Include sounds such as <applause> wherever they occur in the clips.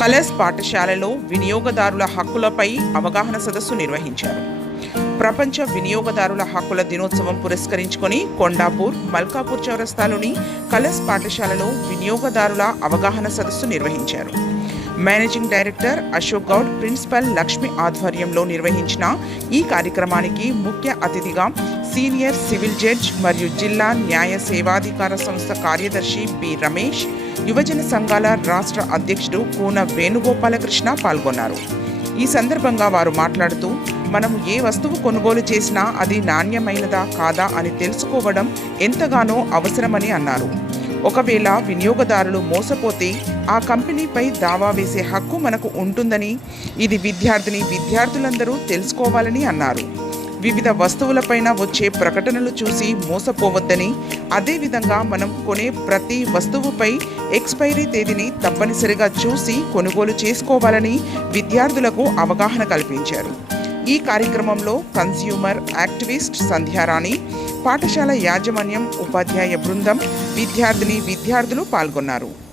Colours పాఠశాలలో వినియోగదారుల హక్కులపై అవగాహన సదస్సు నిర్వహించారు. ప్రపంచ వినియోగదారుల హక్కుల దినోత్సవం పురస్కరించుకొని కొండాపూర్ మల్కాపూర్ చౌరస్తాలోని కలర్స్ పాఠశాలలో వినియోగదారుల అవగాహన సదస్సు నిర్వహించారు. Managing director Ashok Goud principal Lakshmi ఆధ్వర్యంలో నిర్వహించిన ఈ కార్యక్రమానికి ముఖ్య అతిథిగా సీనియర్ సివిల్ జడ్జ్ మరియు జిల్లా న్యాయ సేవాధికార సంస్థ కార్యదర్శి పి రమేష్ యువజన సంఘాల రాష్ట్ర అధ్యక్షుడు కూన వేణుగోపాలకృష్ణ పాల్గొన్నారు. ఈ సందర్భంగా వారు మాట్లాడుతూ మనం ఏ వస్తువు కొనుగోలు చేసినా అది నాణ్యమైనదా కాదా అని తెలుసుకోవడం ఎంతగానో అవసరమని అన్నారు. ఒకవేళ వినియోగదారులు మోసపోతే ఆ కంపెనీపై దావా వేసే హక్కు మనకు ఉంటుందని ఇది విద్యార్థిని విద్యార్థులందరూ తెలుసుకోవాలని అన్నారు. వివిధ వస్తువులపైన వచ్చే ప్రకటనలు చూసి మోసపోవద్దని అదేవిధంగా మనం కొనే ప్రతి వస్తువుపై ఎక్స్పైరీ తేదీని తప్పనిసరిగా చూసి కొనుగోలు చేసుకోవాలని విద్యార్థులకు అవగాహన కల్పించారు. ఈ కార్యక్రమంలో కన్స్యూమర్ యాక్టివిస్ట్ సంధ్యారాణి పాఠశాల యాజమాన్యం ఉపాధ్యాయ బృందం విద్యార్థిని విద్యార్థులు పాల్గొన్నారు.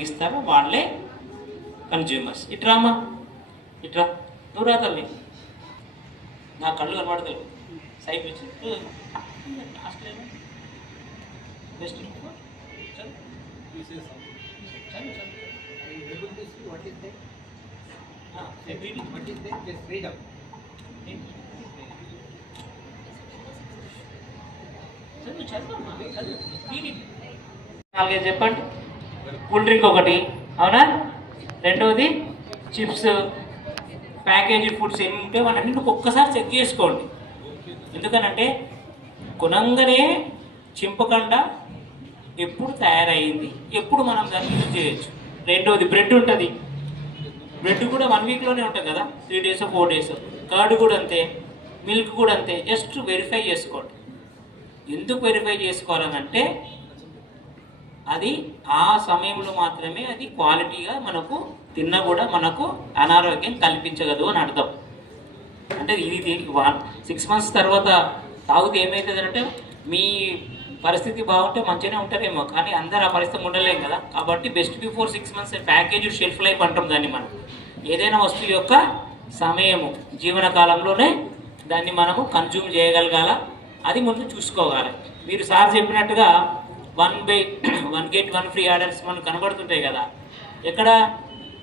ఉపయోగిస్తారో వాళ్ళే కన్జ్యూమర్స్ ఇట్రామా ఇట్రా నువ్వు రా తల్లి. నా కళ్ళు కనబడతావు సైడ్ నుంచి బెస్ట్ చల్. చదువు, చదువు. నాలుగైదు చెప్పండి. కూల్ డ్రింక్ ఒకటి అవునా? రెండవది చిప్స్ ప్యాకేజీ ఫుడ్స్ ఎన్ని ఉంటే వాటన్నింటి ఒక్కసారి చెక్ చేసుకోండి. ఎందుకనంటే గుణంగానే చింపకుండా ఎప్పుడు తయారైంది ఎప్పుడు మనం దాన్ని యూజ్ చేయొచ్చు. రెండవది బ్రెడ్ ఉంటుంది. బ్రెడ్ కూడా వన్ వీక్లోనే ఉంటుంది కదా three days four days curd కూడా అంతే మిల్క్ కూడా అంతే జస్ట్ వెరిఫై చేసుకోండి. ఎందుకు వెరిఫై చేసుకోవాలనంటే అది ఆ సమయంలో మాత్రమే అది క్వాలిటీగా మనకు తిన్నా కూడా మనకు అనారోగ్యం కల్పించగలదు అని అర్థం. అంటే ఇది వన్ సిక్స్ మంత్స్ తర్వాత తాగితే ఏమవుతుంది అంటే మీ పరిస్థితి బాగుంటే మంచిగానే ఉంటారేమో కానీ అందరు ఆ పరిస్థితి ఉండలేం కదా. కాబట్టి best before six months package shelf life అంటాం దాన్ని మనం. ఏదైనా వస్తువు యొక్క సమయము జీవన కాలంలోనే దాన్ని మనము కన్జ్యూమ్ చేయగలగాల? అది ముందు చూసుకోవాలి. మీరు సార్ చెప్పినట్టుగా one buy one get one free orders మనకు కనబడుతుంటాయి కదా. ఎక్కడ?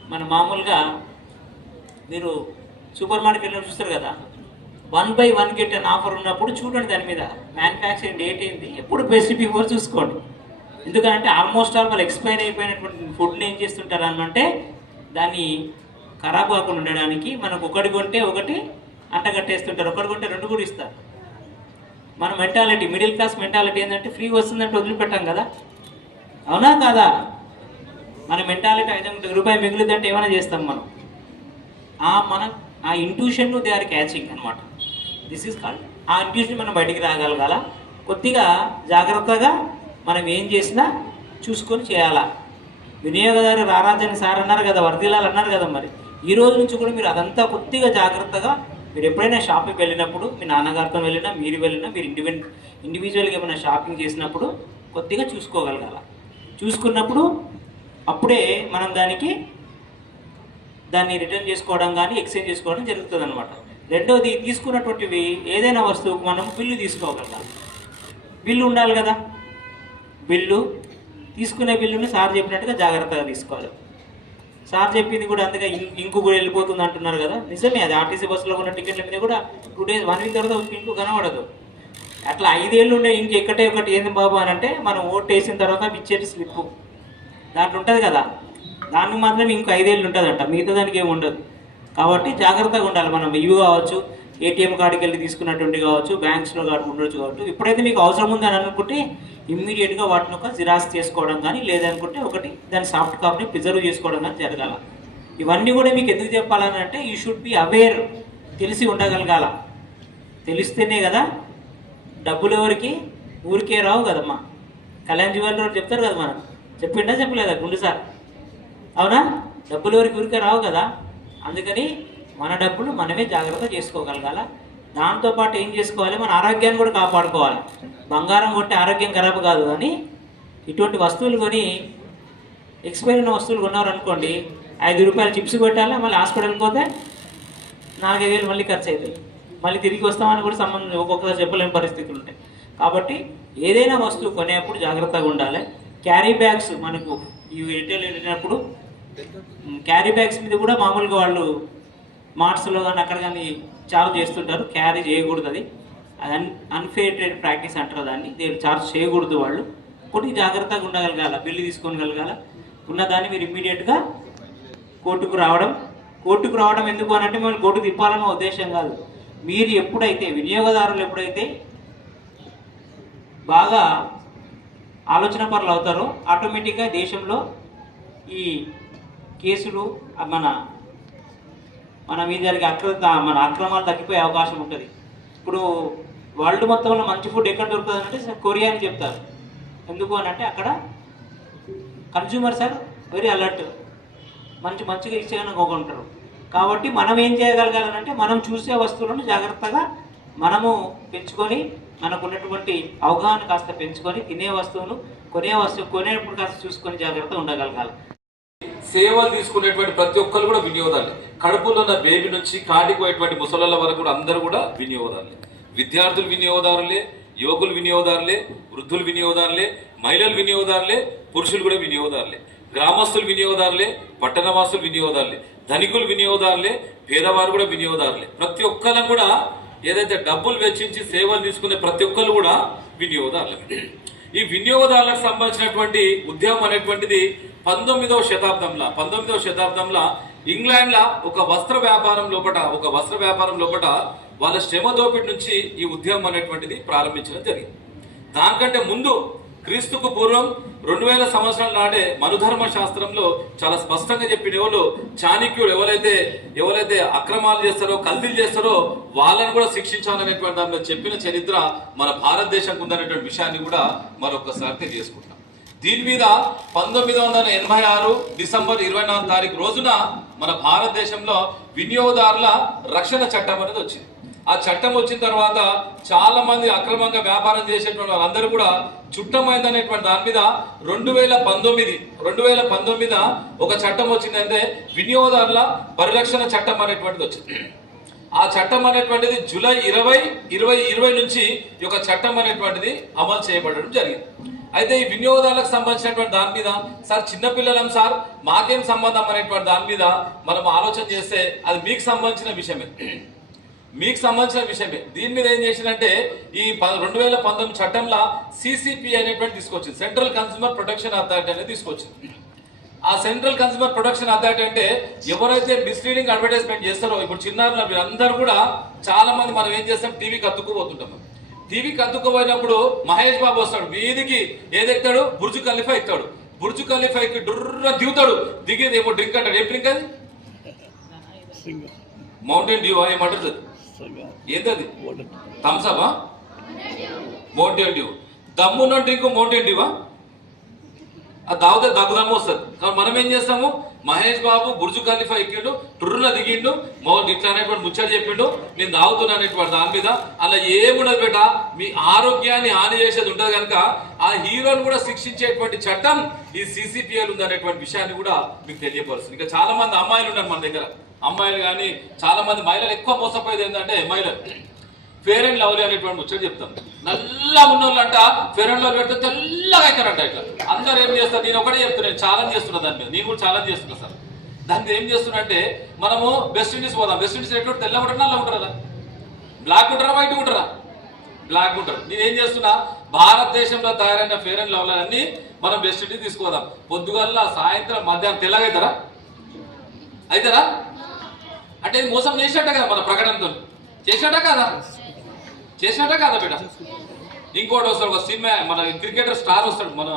మన మామూలుగా మీరు సూపర్ మార్కెట్లో చూస్తారు కదా. వన్ బై వన్ గెట్ అని ఆఫర్ ఉన్నప్పుడు చూడండి దాని మీద. మ్యానుఫ్యాక్చరింగ్ డేట్ ఏంటి ఎప్పుడు బెస్ట్ బిఫోర్ చూసుకోండి. ఎందుకంటే ఆల్మోస్ట్ ఆల్ వాళ్ళు ఎక్స్పైర్ అయిపోయినటువంటి ఫుడ్ని ఏం చేస్తుంటారు అనంటే దాన్ని ఖరాబ్ కాకుండా ఉండడానికి మనకు ఒకటి కొంటే ఒకటి అంటగట్టేస్తుంటారు. ఒకటి కొంటే రెండు కూడా ఇస్తారు. మన మెంటాలిటీ మిడిల్ క్లాస్ మెంటాలిటీ ఏంటంటే ఫ్రీ వస్తుందంటే వదిలిపెట్టాం కదా. అవునా కాదా? మన మెంటాలిటీ ఐదు వందల రూపాయలు మిగులుద్దంటే ఏమైనా చేస్తాం మనం. ఆ మన ఆ ఇంట్యూషన్ దే ఆర్ క్యాచింగ్ అనమాట this is called uh intuition మనం బయటికి రాగలగాల. కొద్దిగా జాగ్రత్తగా మనం ఏం చేసినా చూసుకొని చేయాలా. వినియోగదారు రారాజని సార్ అన్నారు కదా వర్దిలాలు అన్నారు కదా మరి. ఈ రోజు నుంచి కూడా మీరు అదంతా కొద్దిగా జాగ్రత్తగా మీరు ఎప్పుడైనా షాపింగ్కి వెళ్ళినప్పుడు మీ నాన్నగారితో వెళ్ళినా మీరు వెళ్ళినా మీరు ఇండివిజువల్ ఇండివిజువల్గా ఏమైనా షాపింగ్ చేసినప్పుడు కొద్దిగా చూసుకోగలగాల. చూసుకున్నప్పుడు అప్పుడే మనం దానికి దాన్ని రిటర్న్ చేసుకోవడం కానీ ఎక్స్చేంజ్ చేసుకోవడం జరుగుతుంది అనమాట రెండవది తీసుకున్నటువంటివి ఏదైనా వస్తువుకు మనం బిల్లు తీసుకోగలగాలి. బిల్లు ఉండాలి కదా? బిల్లు తీసుకునే బిల్లుని సార్ చెప్పినట్టుగా జాగ్రత్తగా తీసుకోవాలి. సార్ చెప్పింది కూడా అందుకే ఇంకు కూడా వెళ్ళిపోతుంది అంటున్నారు కదా. నిజమే అది ఆర్టీసీ బస్సులో ఉన్న టికెట్ల మీద కూడా టూ డేస్ వన్ వీక్ తర్వాత ఇంకు కనబడదు. అట్లా ఐదేళ్ళు ఉండే ఇంక ఎక్కటే ఒకటి ఏంది బాబు అని అంటే మనం ఓట్ వేసిన తర్వాత ఇచ్చేటి స్లిప్ దాంట్లో ఉంటుంది కదా. దానికి మాత్రం ఇంకో ఐదేళ్ళు ఉంటుందంట మిగతా దానికి ఏమి ఉండదు. కాబట్టి జాగ్రత్తగా ఉండాలి మనం ఇవి కావచ్చు. ఏటీఎం కార్డుకి వెళ్ళి తీసుకున్నటువంటి కావచ్చు బ్యాంక్స్లో కార్డు ఉండొచ్చు కావచ్చు. ఇప్పుడైతే మీకు అవసరం ఉందని అనుకుంటే ఇమ్మీడియట్గా వాటిని ఒక జిరాక్స్ చేసుకోవడం కానీ లేదనుకుంటే ఒకటి దాని సాఫ్ట్ కాపీని ప్రిజర్వ్ చేసుకోవడం కానీ జరగాల. ఇవన్నీ కూడా మీకు ఎందుకు చెప్పాలని అంటే యూ షుడ్ బి అవేర్ తెలిసి ఉండగలగాల. తెలిస్తేనే కదా డబ్బులు ఎవరికి? ఊరికే రావు కదమ్మా. కళ్యాణ్ జ్యువెలర్ చెప్తారు కదా మనం చెప్పిండా చెప్పలేదా గుండు సార్? అవునా? డబ్బులు ఎవరికి? ఊరికే రావు కదా. అందుకని మన డబ్బులు మనమే జాగ్రత్త చేసుకోగలగాల. దాంతోపాటు ఏం చేసుకోవాలి? మన ఆరోగ్యాన్ని కూడా కాపాడుకోవాలి. బంగారం కొట్టి ఆరోగ్యం ఖరాబ్ కాదు కానీ ఇటువంటి వస్తువులు కొని ఎక్స్పైర్ అయిన వస్తువులు కొన్నారనుకోండి ఐదు రూపాయలు చిప్స్ కొట్టాలా మళ్ళీ హాస్పిటల్కి పోతే నాలుగైదు వేలు మళ్ళీ ఖర్చు అవుతాయి మళ్ళీ తిరిగి వస్తామని కూడా సంబంధం ఒక్కొక్కసారి చెప్పలేని పరిస్థితులు ఉంటాయి. కాబట్టి ఏదైనా వస్తువు కొనేప్పుడు జాగ్రత్తగా ఉండాలి. క్యారీ బ్యాగ్స్ మనకు ఈ రిటైల్ వెళ్ళినప్పుడు క్యారీ బ్యాగ్స్ మీద కూడా మామూలుగా వాళ్ళు మార్ట్స్లో కానీ అక్కడ కానీ చార్జ్ చేస్తుంటారు క్యారీ చేయకూడదు అది. అన్ అన్ఫేర్ ట్రేడ్ ప్రాక్టీస్ అంటారు దాన్ని. దీన్ని చార్జ్ చేయకూడదు వాళ్ళు. కొన్ని జాగ్రత్తగా ఉండగలగాల బిల్లు తీసుకోగలగాల ఉన్నదాన్ని మీరు ఇమ్మీడియట్గా కోర్టుకు రావడం. కోర్టుకు రావడం ఎందుకు అని అంటే మిమ్మల్ని కోర్టు తిప్పాలన్న ఉద్దేశం కాదు. మీరు ఎప్పుడైతే వినియోగదారులు ఎప్పుడైతే బాగా ఆలోచన పనులు అవుతారో ఆటోమేటిక్గా దేశంలో ఈ కేసులు మన మన మీద జరిగే అక్ర మన అక్రమాలు తగ్గిపోయే అవకాశం ఉంటుంది. ఇప్పుడు వరల్డ్ మొత్తంలో మంచి ఫుడ్ ఎక్కడ దొరుకుతుంది అంటే కొరియా అని చెప్తారు. ఎందుకు అని అంటే అక్కడ కన్జ్యూమర్స్ ఆర్ వెరీ అలర్ట్ మంచి మంచిగా ఇచ్చేయని కోకుంటారు కాబట్టి మనం ఏం చేయగలగాలంటే మనం చూసే వస్తువులను జాగ్రత్తగా మనము పెంచుకొని మనకు ఉన్నటువంటి అవగాహన కాస్త పెంచుకొని తినే వస్తువును కొనే వస్తువు కొనేటప్పుడు కాస్త చూసుకొని జాగ్రత్తగా ఉండగలగాలి. సేవలు తీసుకునేటువంటి ప్రతి ఒక్కరు కూడా వినియోగదారులు. కడుపులో ఉన్న బేబీ నుంచి కాటికి పోయేటువంటి వరకు కూడా అందరూ కూడా వినియోగదారులే. విద్యార్థులు వినియోగదారులే యువకులు వినియోగదారులే వృద్ధులు వినియోగదారులే మహిళలు వినియోగదారులే పురుషులు కూడా వినియోగదారులే. గ్రామస్తులు వినియోగదారులే పట్టణవాసులు వినియోగదారులే. ధనికులు వినియోగదారులే పేదవారు కూడా వినియోగదారులే. ప్రతి ఒక్కరం కూడా ఏదైతే డబ్బులు వెచ్చించి సేవలు తీసుకునే ప్రతి ఒక్కరు కూడా వినియోగదారులే ఈ వినియోగదారులకు సంబంధించినటువంటి ఉద్యమం అనేటువంటిది పంతొమ్మిదవ శతాబ్దంలో పంతొమ్మిదవ శతాబ్దంలో ఇంగ్లాండ్ లా ఒక వస్త్ర వ్యాపారం లోపట ఒక వస్త్ర వ్యాపారం లోపట వాళ్ళ శ్రమ దోపిడి నుంచి ఈ ఉద్యమం అనేటువంటిది ప్రారంభించడం జరిగింది. దానికంటే ముందు క్రీస్తుకు పూర్వం రెండు వేల సంవత్సరాల నాడే మనుధర్మ శాస్త్రంలో చాలా స్పష్టంగా చెప్పిన ఎవరు చాణక్యుడు ఎవరైతే ఎవరైతే అక్రమాలు చేస్తారో కల్తీలు చేస్తారో వాళ్ళని కూడా శిక్షించాలనేటువంటి దానిలో చెప్పిన చరిత్ర మన భారతదేశంకు ఉందనేటువంటి విషయాన్ని కూడా మరొకసారి తెలియజేసుకుంటాం దీని మీద పంతొమ్మిది వందల ఎనభై ఆరు డిసెంబర్ ఇరవై నాలుగు తారీఖు రోజున మన భారతదేశంలో వినియోగదారుల రక్షణ చట్టం అనేది వచ్చింది. ఆ చట్టం వచ్చిన తర్వాత చాలా మంది అక్రమంగా వ్యాపారం చేసేటువంటి వాళ్ళందరూ కూడా చుట్టమైందనేటువంటి దాని మీద రెండు వేల పంతొమ్మిది రెండు వేల పంతొమ్మిది ఒక చట్టం వచ్చిందంటే వినియోగదారుల పరిరక్షణ చట్టం అనేటువంటిది వచ్చింది. ఆ చట్టం అనేటువంటిది జూలై ఇరవై ఇరవై ఇరవై నుంచి ఈ యొక్క చట్టం అనేటువంటిది అమలు చేయబడడం జరిగింది. అయితే ఈ వినియోగదారులకు సంబంధించినటువంటి దాని మీద సార్ చిన్నపిల్లలం సార్ మాకేం సంబంధం అనేటువంటి దాని మీద మనం ఆలోచన చేస్తే అది మీకు సంబంధించిన విషయమే. మీకు సంబంధించిన విషయమే. దీని మీద ఏం చేసిందంటే ఈ రెండు వేల పంతొమ్మిది చట్టంలో సిసిపి అనేటువంటి తీసుకొచ్చింది. సెంట్రల్ కన్స్యూమర్ ప్రొటెక్షన్ అథారిటీ అనేది తీసుకొచ్చింది. ఆ సెంట్రల్ కన్స్యూమర్ ప్రొటెక్షన్ అథారిటీ అంటే ఎవరైతే మిస్లీడింగ్ అడ్వర్టైజ్మెంట్ చేస్తారో ఇప్పుడు చిన్నారులు అందరూ కూడా చాలా మంది మనం ఏం చేస్తాం? టీవీకి అతుక్కుపోతుంటాం టీవీకి అద్దుకుపోయినప్పుడు మహేష్ బాబు వస్తాడు వీధికి ఏదెక్తాడు బుర్జు ఖలీఫా ఎక్కుతాడు. బుర్జు ఖలీఫాకి డుర్ర దిగుతాడు. దిగేది ఏమో డ్రింక్ అంటాడు. ఏం డ్రింక్ అది? మౌంటైన్ డ్యూ ఏమంటారు ఏంది అది? థమ్సప్ మౌంటైన్ డ్యూ దమ్మున్న డ్రింక్ మౌంటైన్ డ్యూవా అది తాగితే దగ్గుదమ్ము వస్తుంది కానీ మనం ఏం చేస్తాము? మహేష్ బాబు బుర్జు ఖలీఫా ఎక్కిండు టుర్రున దిగిండు మౌన్ ఇట్లా అనేటువంటి ముచ్చట చెప్పిండు నేను తాగుతున్నా అనేటువంటి దాని మీద. అలా ఏముండదు బేట మీ ఆరోగ్యాన్ని హాని చేసేది ఉంటుంది కనుక ఆ హీరోని కూడా శిక్షించేటువంటి చట్టం ఈ సీసీపీఎల్ ఉంది అనేటువంటి విషయాన్ని కూడా మీకు తెలియపరుస్తుంది. ఇంకా చాలా మంది అమ్మాయిలు ఉన్నారు మన దగ్గర. అమ్మాయిలు కానీ చాలా మంది మహిళలు ఎక్కువ మోసపోయేది ఏంటంటే మహిళలు. ఫేర్ అండ్ లవ్లీ అనేటువంటి ముచ్చట చెప్తాం. నల్లగా ఉన్నోళ్ళంట ఫేర్ అండ్ లవ్లీ పెడితే తెల్లగా అవుతారంట ఇట్లా. అందరు ఏం చేస్తారు? నేను ఒకటే చెప్తున్నాను ఛాలెంజ్ చేస్తున్నా దాని మీద. నేను కూడా ఛాలెంజ్ చేస్తున్నా సార్. దాన్ని ఏం చేస్తున్నా అంటే మనము వెస్ట్ ఇండీస్ పోదాం. వెస్ట్ ఇండీస్ ఎట్లా తెల్ల ఉంటారా నల్ల ఉంటారా బ్లాక్ ఉంటారా వైట్ ఉంటారా బ్లాక్ ఉంటారు నేను ఏం చేస్తున్నా భారతదేశంలో తయారైన ఫేర్ అండ్ లవ్లీ అన్ని మనం వెస్ట్ ఇండీస్ తీసుకోదాం పొద్దుగల్లా సాయంత్రం మధ్యాహ్నం తెల్లగా అవుతారా అవుతారా అంటే మోసం చేసినట్ట కదా మన ప్రకటనతో చేసినట్ట కదా? చేసినట్టే కదా బిడ్డ. ఇంకోటి వస్తాడు ఒక సినిమా మన క్రికెటర్ స్టార్ వస్తాడు. మన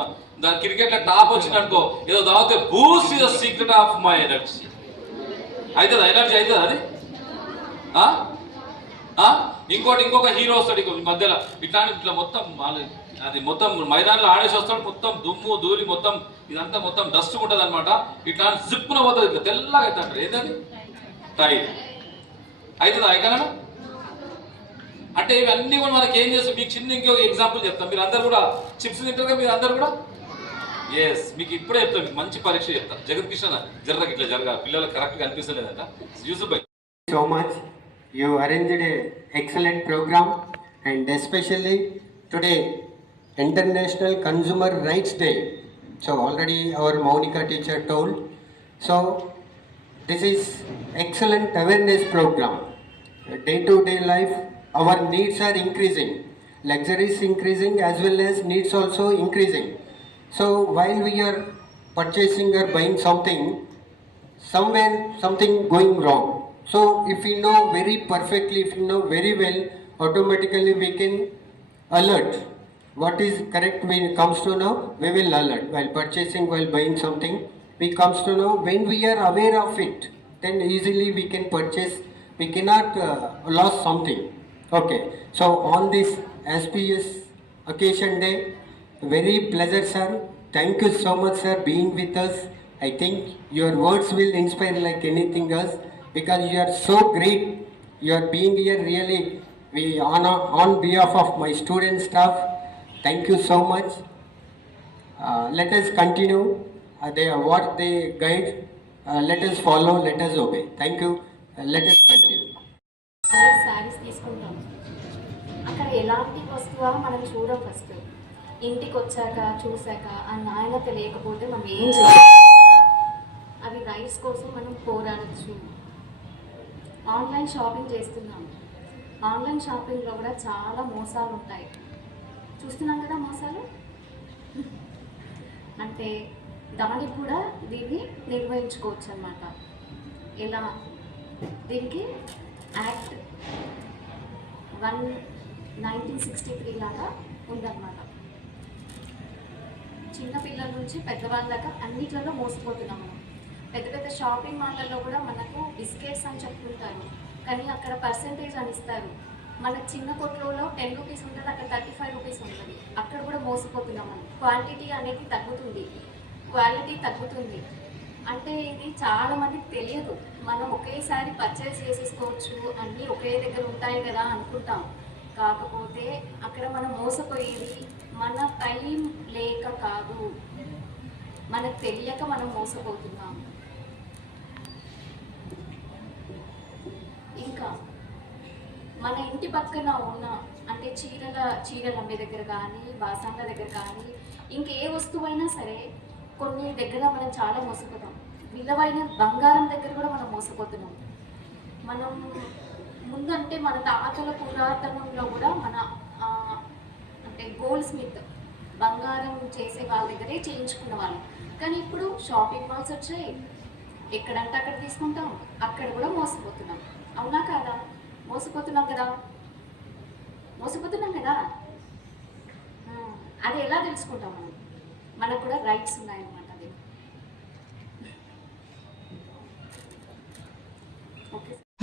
దాని క్రికెట్ టాప్ వచ్చిందనుకో ఏదో దావతే Boost the secret of my energy. అవుతుందా ఎనర్జీ అవుతుందా అది? ఇంకోటి ఇంకొక హీరో వస్తాడు ఇంకో ఈ మధ్యలో. ఇట్లాంటి ఇట్లా మొత్తం అది మొత్తం మైదానంలో ఆడేసి వస్తాడు మొత్తం దుమ్ము ధూళి మొత్తం ఇదంతా మొత్తం డస్ట్ ఉంటుంది అనమాట ఇట్లా జిప్పున పోతుంది ఇట్లా తెల్లగా అవుతాడు ఏదని టైర్. అవుతుందా అయినా అంటే ఇవన్నీ కూడా మనకి ఏం చేస్తాం మీకు చిన్న ఇంకొక ఎగ్జాంపుల్ చెప్తాం మీరు అందరు కూడా చిప్స్ తింటారు మీరు అందరు కూడా? ఎస్ మీకు ఇప్పుడే చెప్తాం మంచి పరీక్ష చెప్తాను. జగత్ కృష్ణ జరగ ఇట్లా జరగ. పిల్లలకు కరెక్ట్గా అనిపిస్తలేదంట so much you arranged excellent programme and especially today international consumer rights day so already our Mounika teacher told so this is excellent awareness programme day to day life our needs are increasing. Luxuries increasing as well as needs also increasing. So while we are purchasing or buying something, somewhere something going wrong. So if we know very perfectly, if we know very well, automatically we can alert. What is correct when it comes to know, we will alert. While purchasing, while buying something, we comes to know when we are aware of it, then easily we can purchase. We cannot uh, lose something. Okay. So on this SPS occasion day, very pleasure, sir. Thank you so much, sir, being with us. I think your words will inspire like anything else because you are so great. You are being here really. We on on behalf of my student staff, thank you so much. Uh, let us continue. Uh, they what they guide. Uh, let us follow. Let us obey. Thank you. Uh, let us continue. ఎలాంటి వస్తువా మనం చూడం first ఇంటికి వచ్చాక చూసాక ఆ నాణ్యత లేకపోతే మనం ఏం చేయాలి. అవి రైస్ కోసం మనం పోరాడచ్చు. ఆన్లైన్ షాపింగ్ చేస్తున్నాం. ఆన్లైన్ షాపింగ్లో కూడా చాలా మోసాలు ఉంటాయి చూస్తున్నాం కదా మోసాలు? <laughs> అంటే దానికి కూడా దీన్ని నిర్వహించుకోవచ్చు అన్నమాట ఎలా? దీనికి act. One nineteen sixty three లాగా ఉందన్నమాట. చిన్నపిల్లల నుంచి పెద్దవాళ్ళ దాకా అన్నిట్లలో మోసిపోతున్నాము. పెద్ద పెద్ద షాపింగ్ మాల్లలో కూడా మనకు బిస్కెట్స్ అని చెప్పుకుంటారు కానీ అక్కడ పర్సంటేజ్ అని ఇస్తారు. మన చిన్న కొట్లలో టెన్ రూపీస్ ఉంటుంది అక్కడ థర్టీ ఫైవ్ రూపీస్ ఉంటుంది. అక్కడ కూడా మోసపోతున్నాం మనం. క్వాంటిటీ అనేది తగ్గుతుంది. క్వాలిటీ తగ్గుతుంది. అంటే ఇది చాలా మందికి తెలియదు. మనం ఒకేసారి పర్చేస్ చేసేసుకోవచ్చు అన్నీ ఒకే దగ్గర ఉంటాయి కదా అనుకుంటాం. కాకపోతే అక్కడ మనం మోసపోయేది మన టైం లేక కాదు. మనకు తెలియక మనం మోసపోతున్నాం. ఇంకా మన ఇంటి పక్కన ఉన్న అంటే చీరల చీరలు అమ్మే దగ్గర కానీ బాసాంల దగ్గర కానీ ఇంకే వస్తువైనా సరే కొన్ని దగ్గర మనం చాలా మోసపోతాం. విలువైన బంగారం దగ్గర కూడా మనం మోసపోతున్నాం. మనం ముందంటే మన తాతల పురాతనంలో కూడా మన అంటే గోల్డ్ స్మిత్ బంగారం చేసే వాళ్ళ దగ్గరే చేయించుకున్న వాళ్ళు. కానీ ఇప్పుడు షాపింగ్ మాల్స్ వచ్చాయి. ఎక్కడంటే అక్కడ తీసుకుంటాం. అక్కడ కూడా మోసపోతున్నాం. అవునా కాదా? మోసపోతున్నాం కదా? మోసపోతున్నాం కదా? అది ఎలా తెలుసుకుంటాం మనం? మనకు కూడా రైట్స్ ఉన్నాయన్నమాట.